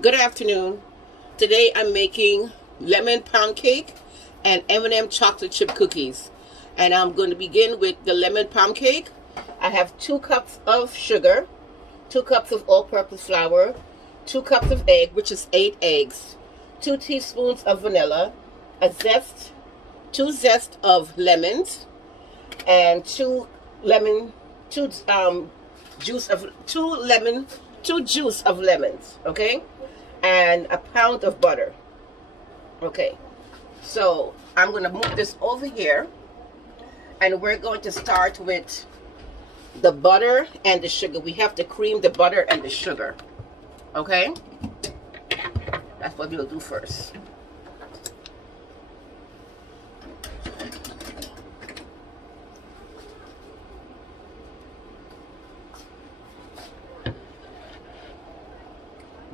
Good afternoon. Today I'm making lemon pound cake and M&M chocolate chip cookies. And I'm going to begin with the lemon pound cake. I have 2 cups of sugar, 2 cups of all-purpose flour, 2 cups of egg, which is 8 eggs, 2 teaspoons of vanilla, two zest of lemons, and 2 lemon, 2 juice of 2 lemon, 2 juice of lemons, okay? And a pound of butter. Okay, so I'm going to move this over here, and we're going to start with the butter and the sugar. We have to cream the butter and the sugar. Okay, that's what we'll do first.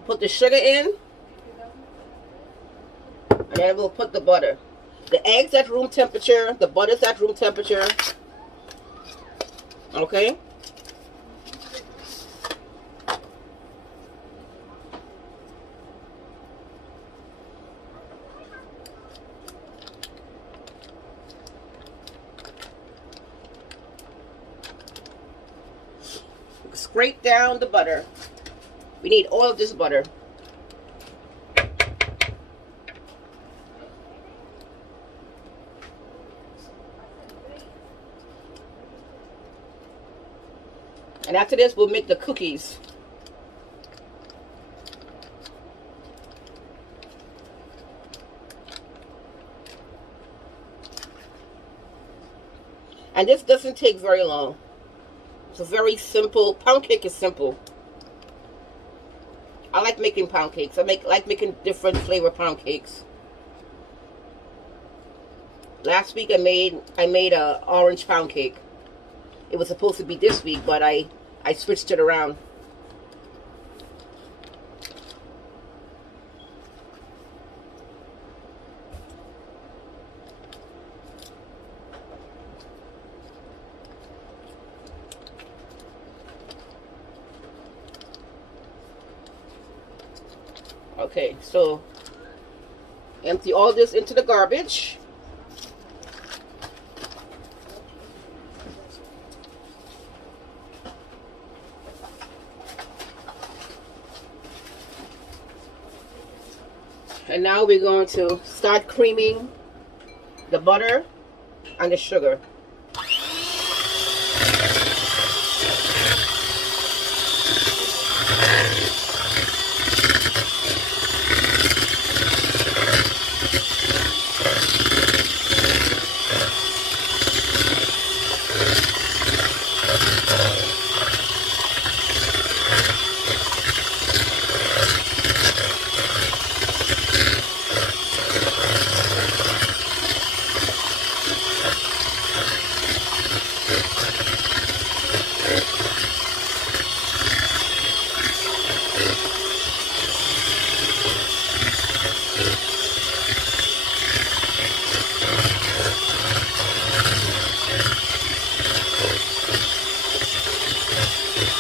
Put the sugar in, and then we'll put the butter. The eggs at room temperature, the butter's at room temperature. Okay. Scrape down the butter. We need all of this butter. And after this, we'll make the cookies. And this doesn't take very long. It's a very simple, pound cake is simple. I like making pound cakes. like making different flavor pound cakes. Last week I made a orange pound cake. It was supposed to be this week, but I switched it around. Okay, so empty all this into the garbage. And now we're going to start creaming the butter and the sugar.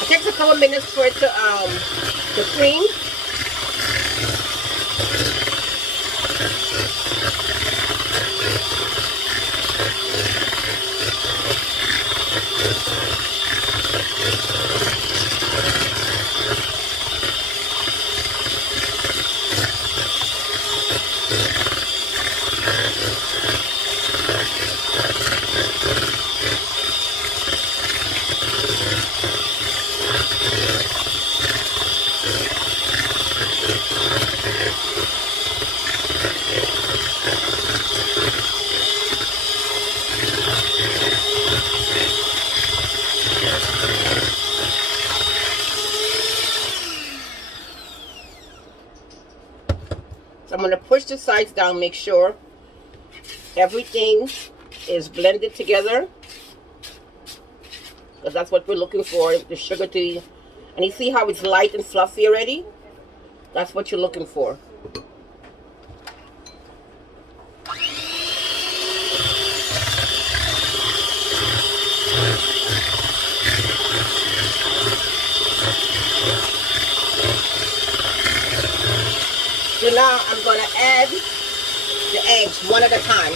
It takes a couple minutes for it to cream. So I'm going to push the sides down, make sure everything is blended together, because that's what we're looking for, the sugar to, and you see how it's light and fluffy already? That's what you're looking for. So now I'm going to add the eggs one at a time.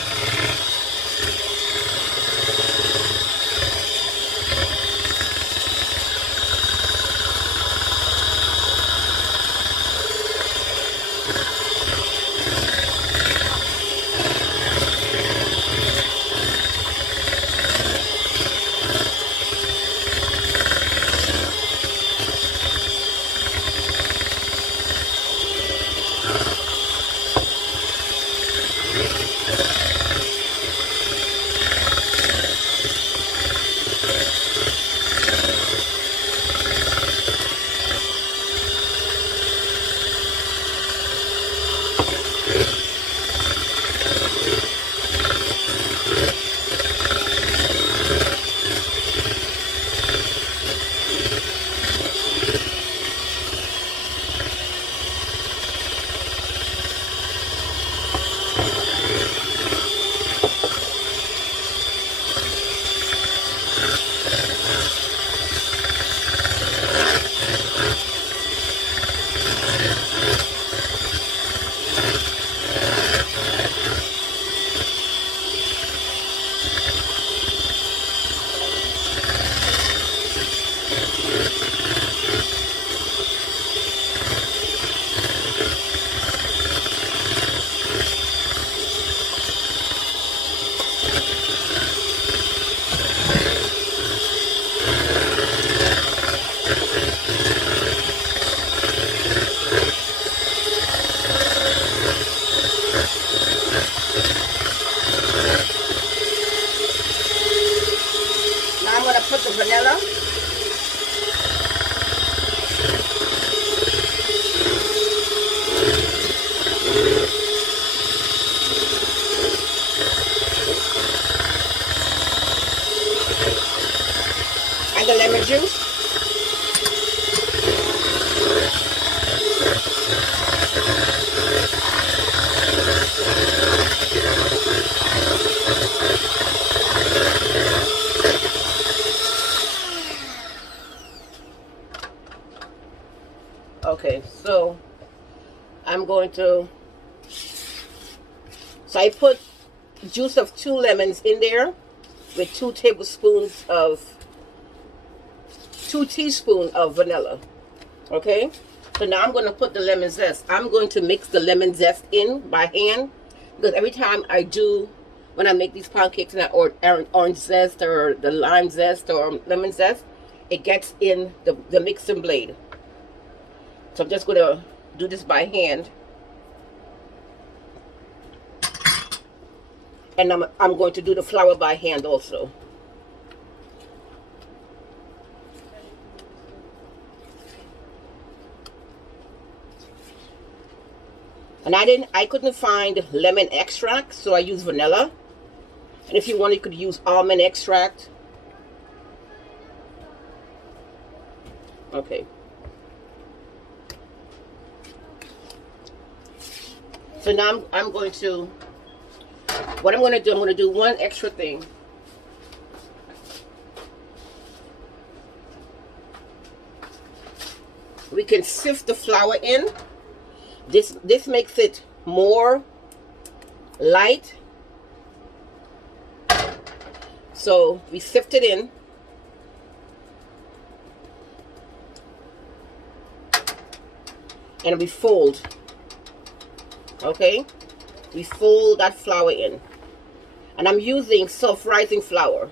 Now I'm going to put the vanilla. And the lemon juice. Okay, so I'm going to, so I put juice of 2 lemons in there with 2 teaspoons of vanilla. Okay, so now I'm going to put the lemon zest. I'm going to mix the lemon zest in by hand, because every time I do, when I make these pound cakes and I add orange zest or the lime zest or lemon zest, it gets in the mixing blade. So I'm just going to do this by hand. And I'm going to do the flour by hand also. And I couldn't find lemon extract, so I used vanilla. And if you want, you could use almond extract. Okay. So now I'm going to, what I'm going to do, I'm going to do one extra thing. We can sift the flour in. This makes it more light. So we sift it in. And we fold. Okay, we fold that flour in, and I'm using self-rising flour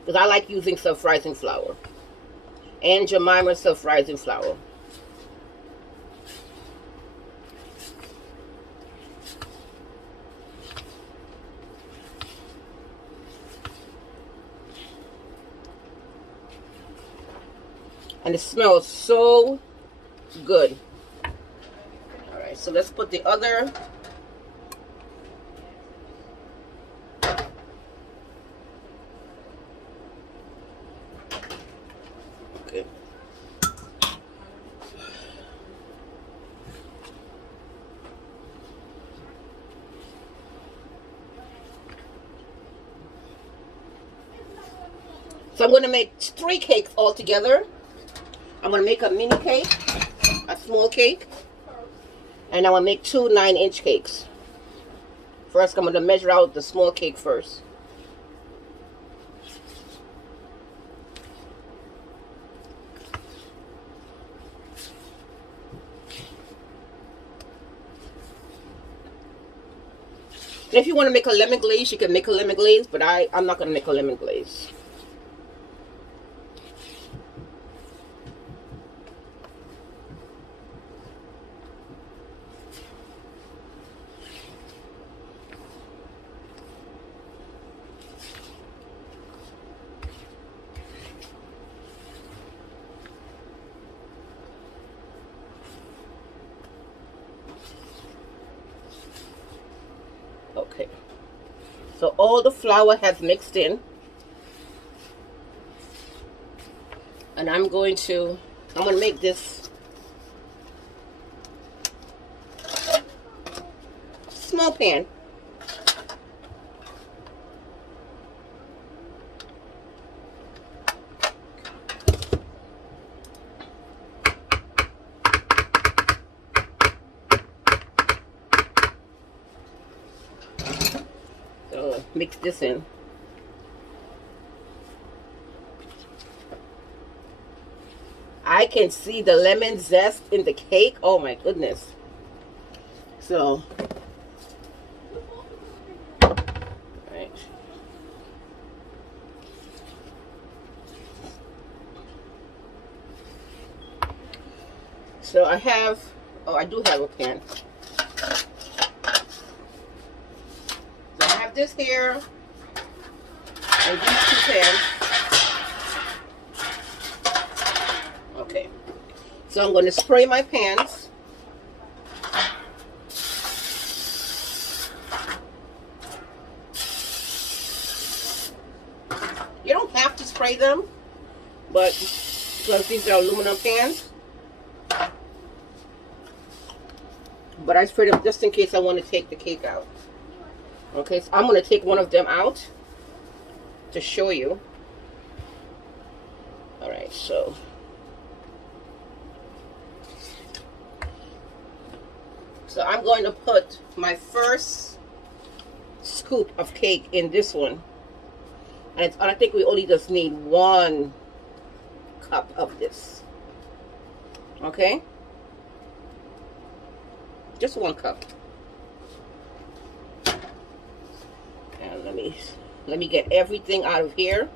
because I like using self-rising flour, and Jemima self-rising flour. And it smells so good. So let's put the other. Okay. So I'm going to make 3 cakes all together. I'm going to make a mini cake, a small cake. And I will make 2 9-inch cakes. First, I'm going to measure out the small cake first. And if you want to make a lemon glaze, you can make a lemon glaze, but I'm not going to make a lemon glaze. Okay, so all the flour has mixed in, and I'm going to make this small pan. Mix this in. I can see the lemon zest in the cake. Oh my goodness. So, right. So I do have a pan. This here and these 2 pans. Okay, so I'm going to spray my pans. You don't have to spray them, but because these are aluminum pans, but I sprayed them just in case I want to take the cake out. Okay, so I'm going to take one of them out to show you. Alright, so I'm going to put my first scoop of cake in this one. And I think we only just need 1 cup of this. Okay? Just 1 cup. And let me get everything out of here.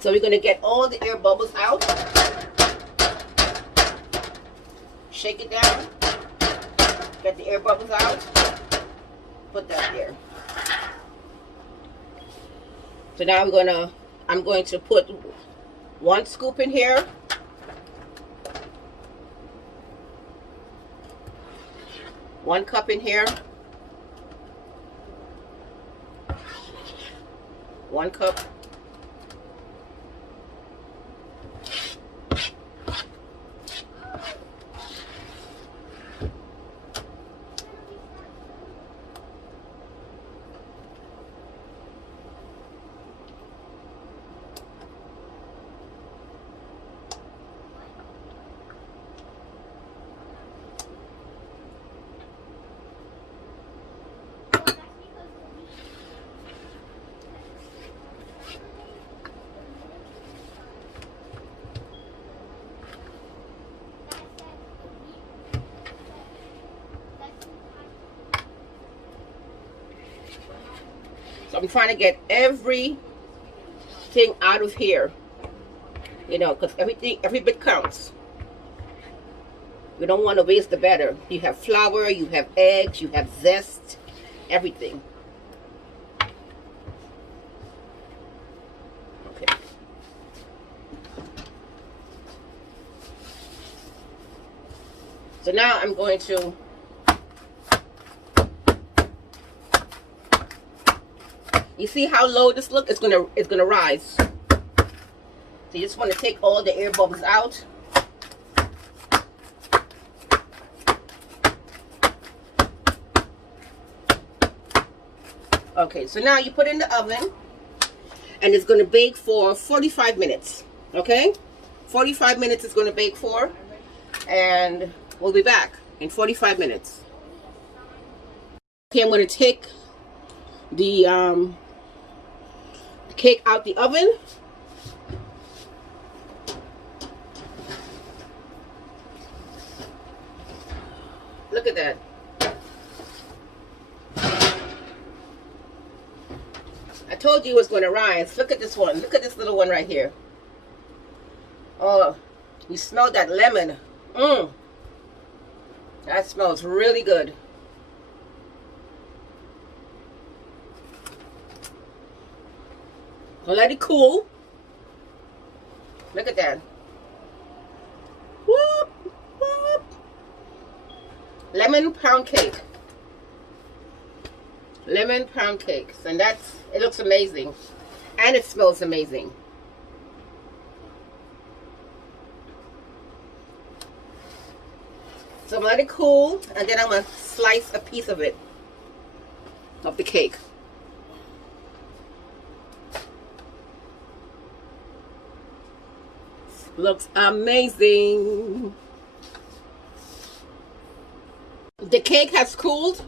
So we're going to get all the air bubbles out. Shake it down. Get the air bubbles out. Put that there. So now I'm going to put 1 scoop in here. One cup in here. 1 cup. So I'm trying to get everything out of here, you know, because every bit counts. We don't want to waste the batter. You have flour, you have eggs, you have zest, everything. Okay. So now I'm going to you see how low this looks? It's gonna rise. So you just want to take all the air bubbles out. Okay, so now you put it in the oven, and it's going to bake for 45 minutes. Okay, 45 minutes it's going to bake for, and we'll be back in 45 minutes. Okay, I'm going to take the cake out the oven. Look at that. I told you it was going to rise. Look at this one. Look at this little one right here. Oh, you smell that lemon. That smells really good. We'll let it cool. Look at that. Whoop, whoop. Lemon pound cake. Lemon pound cakes. And it looks amazing. And it smells amazing. So I'm gonna let it cool, and then I'm gonna slice a piece of it, of the cake. Looks amazing. The cake has cooled,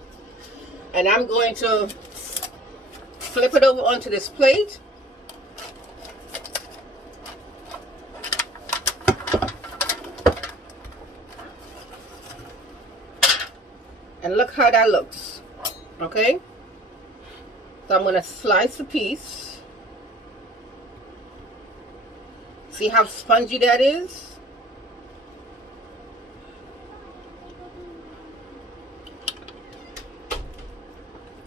and I'm going to flip it over onto this plate. And look how that looks. Okay? So I'm going to slice a piece. See how spongy that is?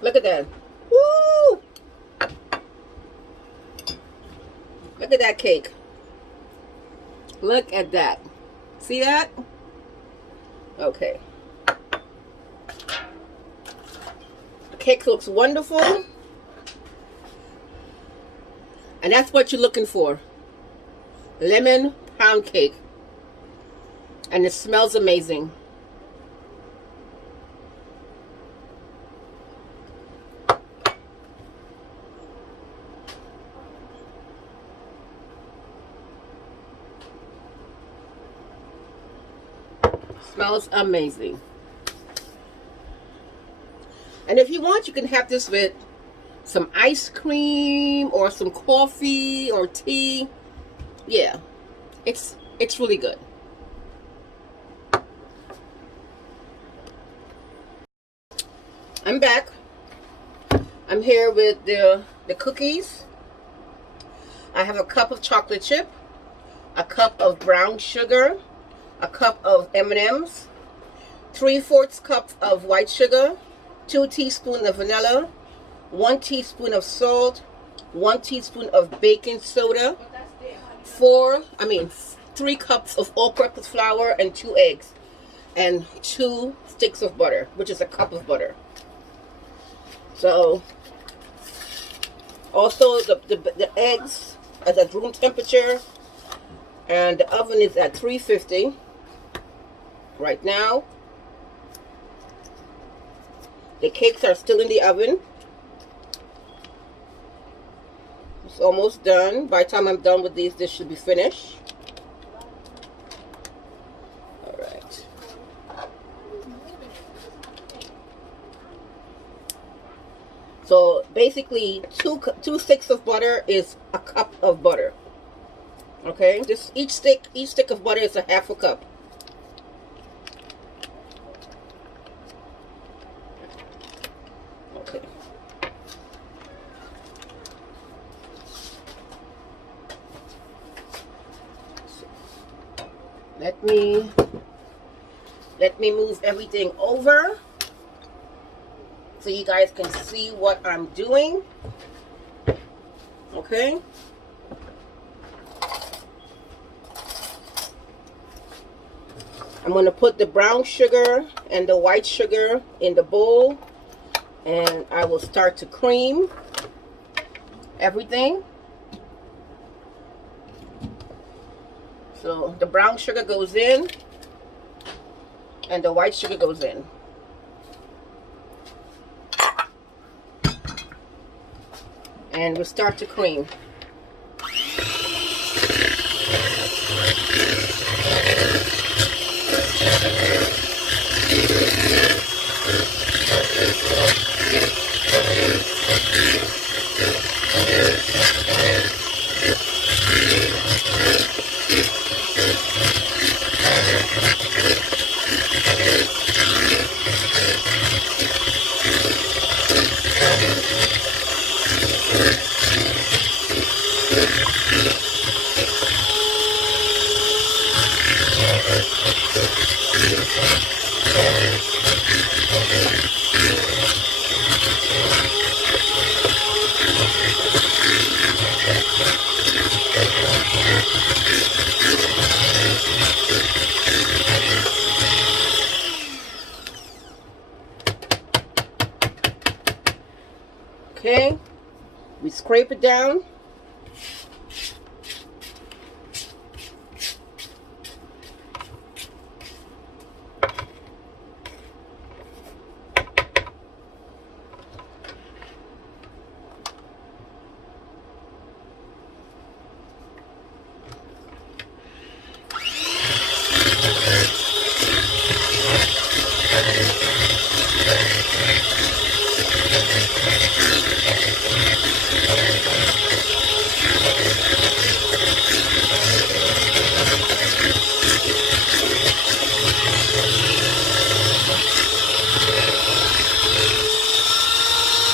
Look at that. Woo! Look at that cake. Look at that. See that? Okay. The cake looks wonderful. And that's what you're looking for. Lemon pound cake. And it smells amazing. Smells amazing. And if you want, you can have this with some ice cream or some coffee or tea. Yeah, it's really good. I'm back. I'm here with the cookies. I have a cup of chocolate chip, a cup of brown sugar, a cup of M&Ms, 3/4 cup of white sugar, 2 teaspoons of vanilla, 1 teaspoon of salt, 1 teaspoon of baking soda, 3 cups of all-purpose flour, and 2 eggs, and 2 sticks of butter, which is a cup of butter. So, also the eggs are at room temperature, and the oven is at 350 right now. The cakes are still in the oven. It's almost done. By the time I'm done with these, this should be finished. Alright. So basically, two sticks of butter is a cup of butter. Okay, just each stick of butter is a half a cup. Okay. Let me move everything over so you guys can see what I'm doing. Okay. I'm going to put the brown sugar and the white sugar in the bowl, and I will start to cream everything. So the brown sugar goes in and the white sugar goes in. And we'll start to cream. Okay, we scrape it down.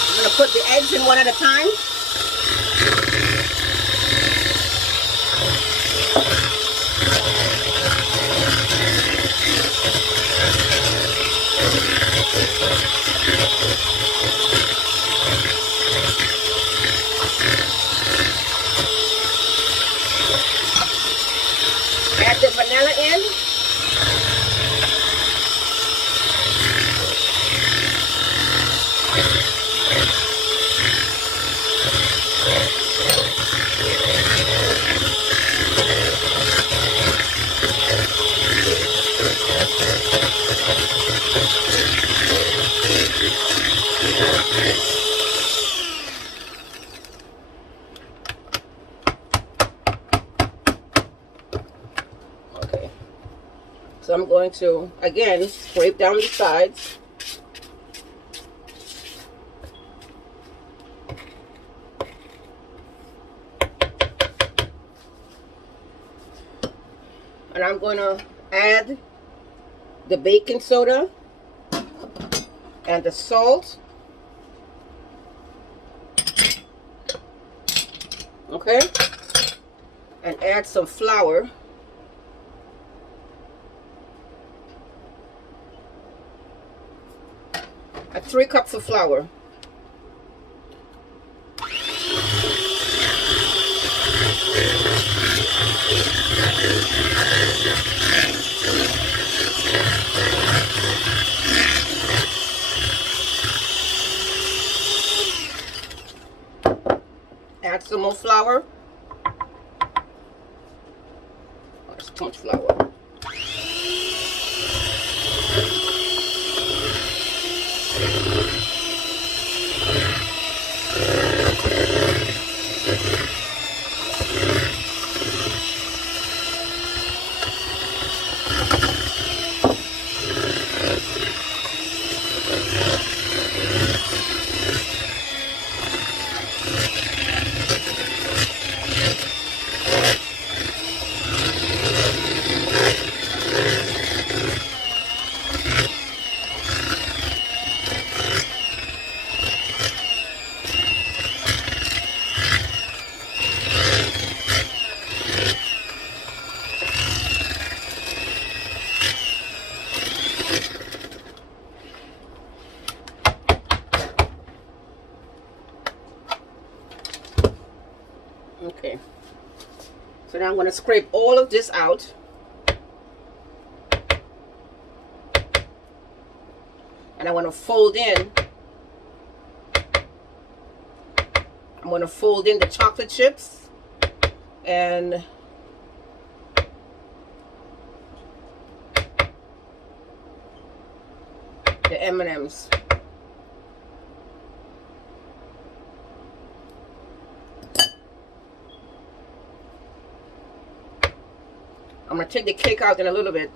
I'm gonna put the eggs in one at a time. Add the vanilla in. Okay. So I'm going to, again, scrape down the sides. And I'm going to add the baking soda and the salt. Okay? And add some flour. At 3 cups of flour. Add some more flour. Oh, that's too much flour. Okay, so now I'm going to scrape all of this out. And I want to fold in. I'm going to fold in the chocolate chips and the M&Ms. I'm going to take the cake out in a little bit.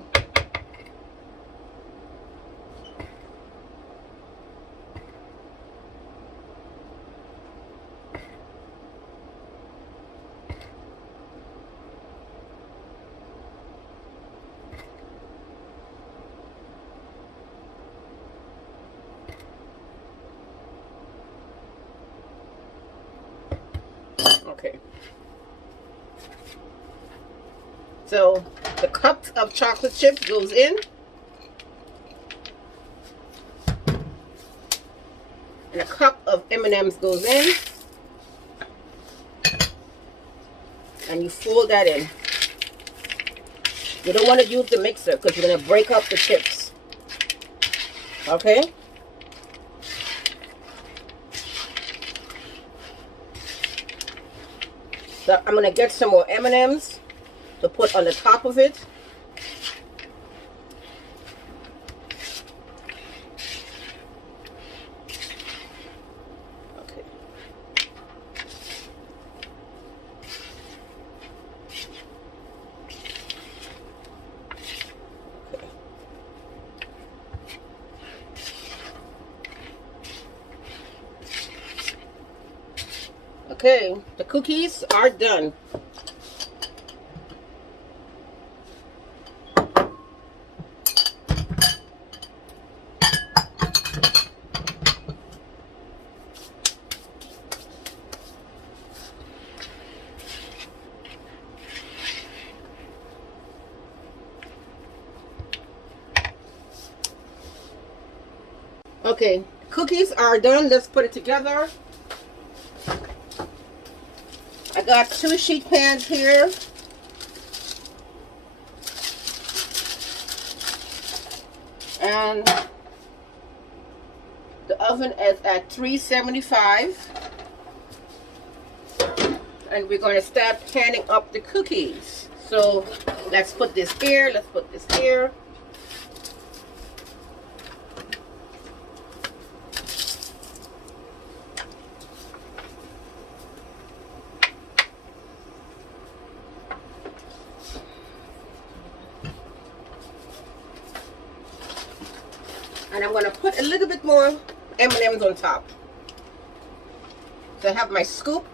Okay. So the cups of chocolate chips goes in. And a cup of M&Ms goes in. And you fold that in. You don't want to use the mixer because you're going to break up the chips. Okay? So I'm going to get some more M&Ms to put on the top of it. Okay. Okay, the cookies are done. Okay, cookies are done. Let's put it together. I got 2 sheet pans here. And the oven is at 375. And we're going to start panning up the cookies. So let's put this here. Let's put this here. And I'm going to put a little bit more M&Ms on top. So I have my scoop.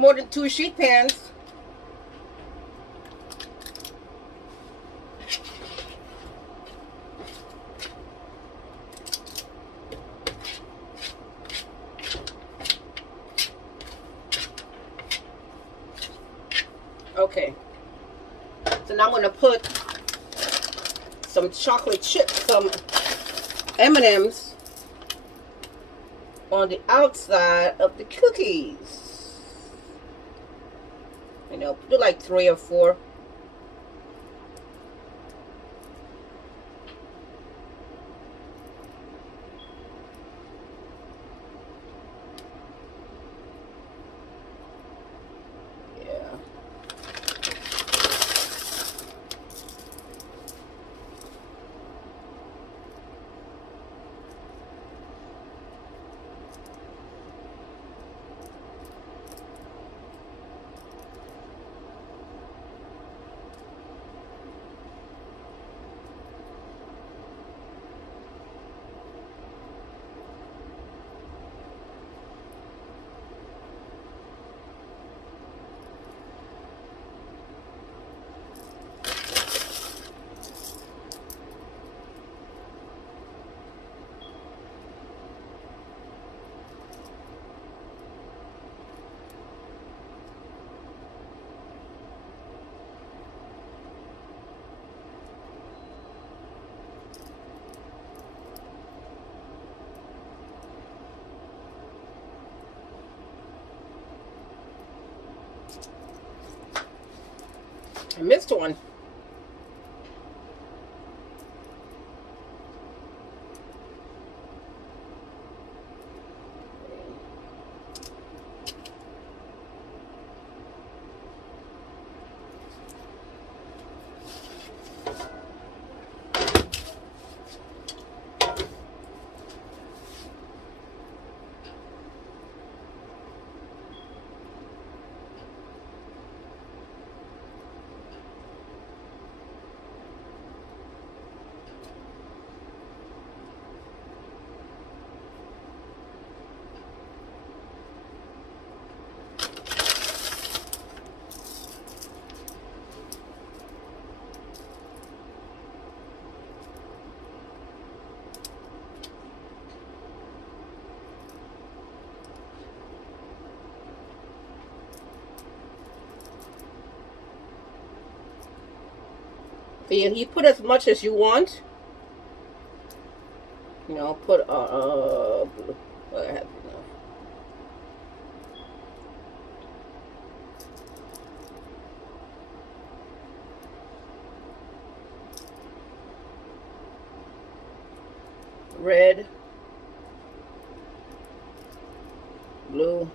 more than 2 sheet pans. Okay, so now I'm going to put some chocolate chips, some M&Ms on the outside of the cookies. You know, do like 3 or 4. I missed one. You put as much as you want. You know, put what I have, you know. Red, blue,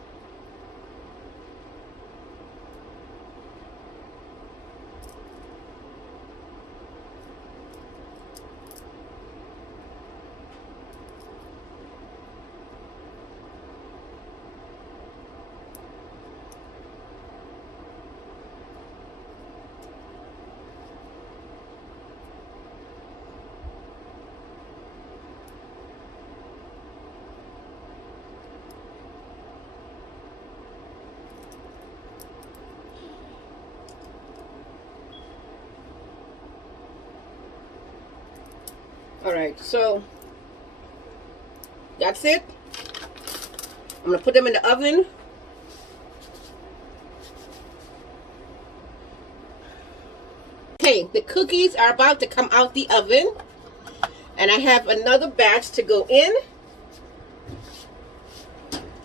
all right, so that's it. I'm gonna put them in the oven. Okay, the cookies are about to come out the oven, and I have another batch to go in,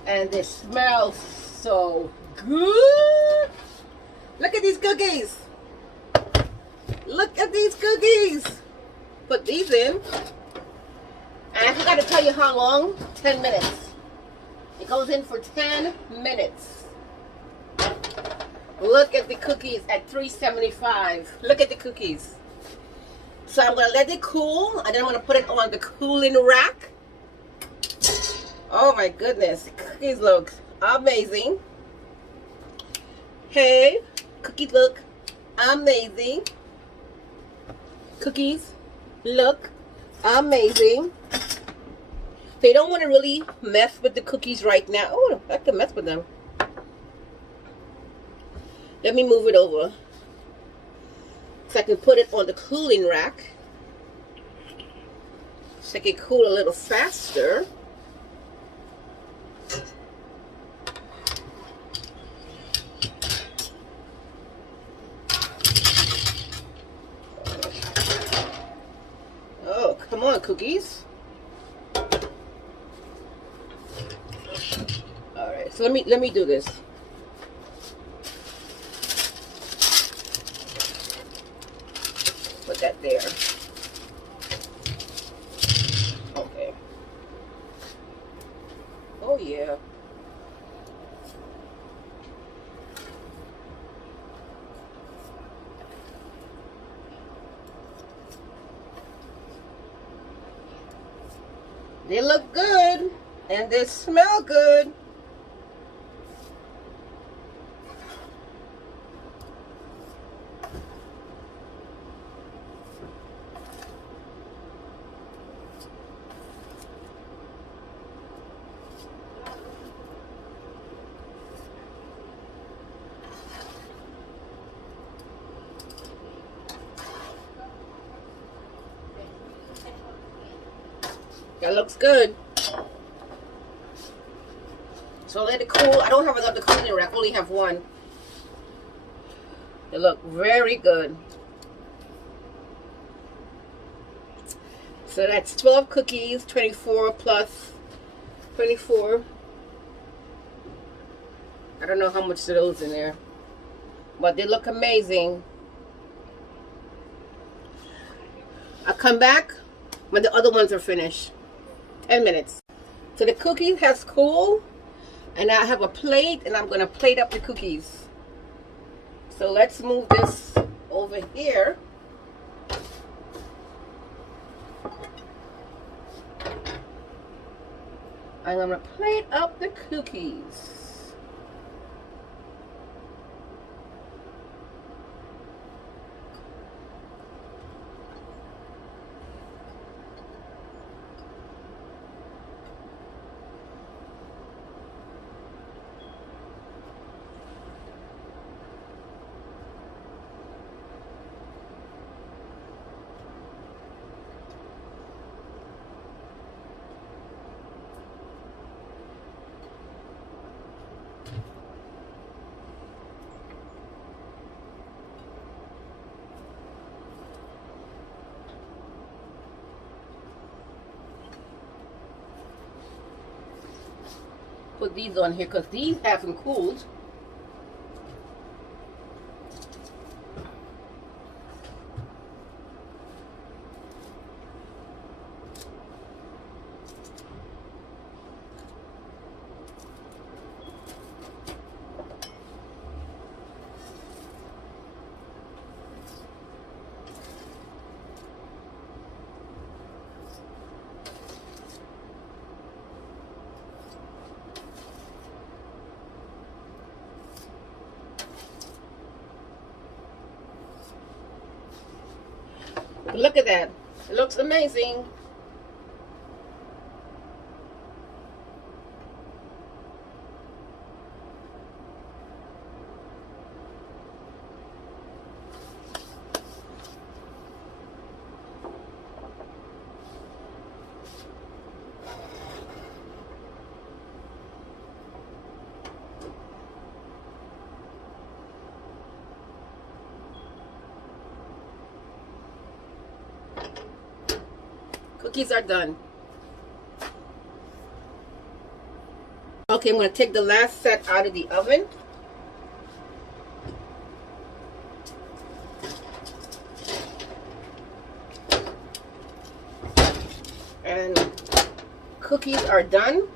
and they smell so good. Look at these cookies. Look at these cookies. Put these in, and I forgot to tell you how long. 10 minutes. It goes in for 10 minutes. Look at the cookies at 375. Look at the cookies. So I'm gonna let it cool, and then I'm gonna put it on the cooling rack. Oh my goodness, the cookies look amazing. Hey, cookies look amazing. Cookies look amazing. They don't want to really mess with the cookies right now. Oh, I can mess with them. Let me move it over so I can put it on the cooling rack so it can cool a little faster. Oh, come on, cookies. All right, so let me do this. Put that there. Okay. Oh yeah. They look good and they smell good. That looks good. So let it cool. I don't have another cooling rack. I only have one. They look very good. So that's 12 cookies, 24 plus 24. I don't know how much of those in there, but they look amazing. I'll come back when the other ones are finished. 10 minutes. So the cookie has cooled, and I have a plate, and I'm going to plate up the cookies. So let's move this over here. I'm going to plate up the cookies. Put these on here because these haven't cooled. Look at that. It looks amazing. Cookies are done. Okay, I'm going to take the last set out of the oven. And cookies are done.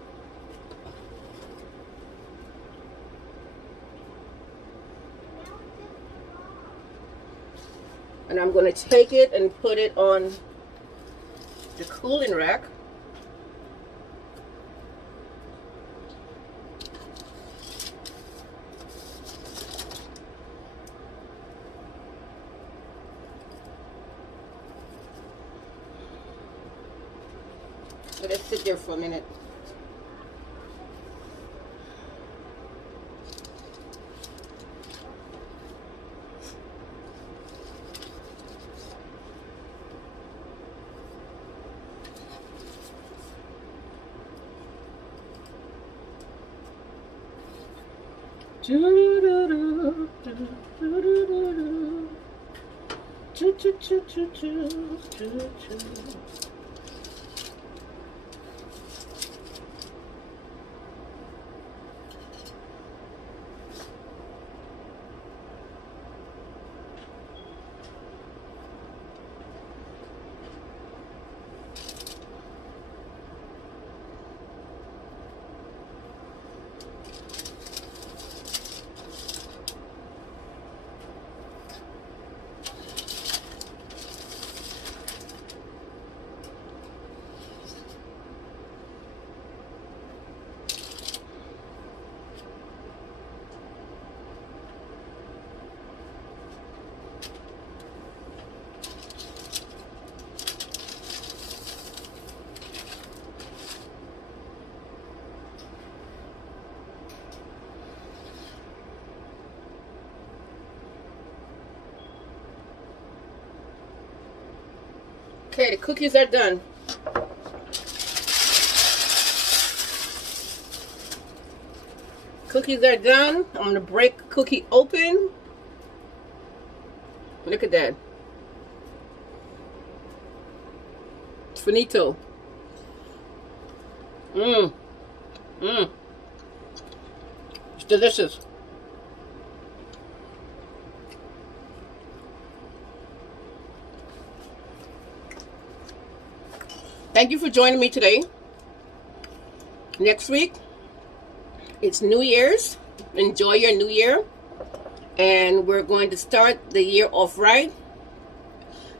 And I'm going to take it and put it on the cooling rack. Let it sit there for a minute. Okay, the cookies are done. Cookies are done. I'm going to break the cookie open. Look at that. Finito. Mmm. Mmm. It's delicious. Thank you for joining me today. Next week, it's New Year's. Enjoy your New Year. And we're going to start the year off right.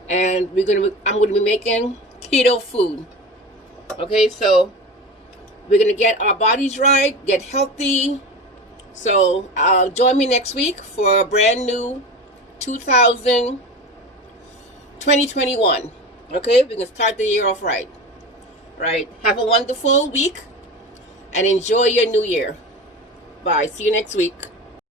And I'm going to be making keto food. Okay, so we're going to get our bodies right, get healthy. So join me next week for a brand new 2021. Okay, we're going to start the year off right. Right. Have a wonderful week and enjoy your new year. Bye. See you next week.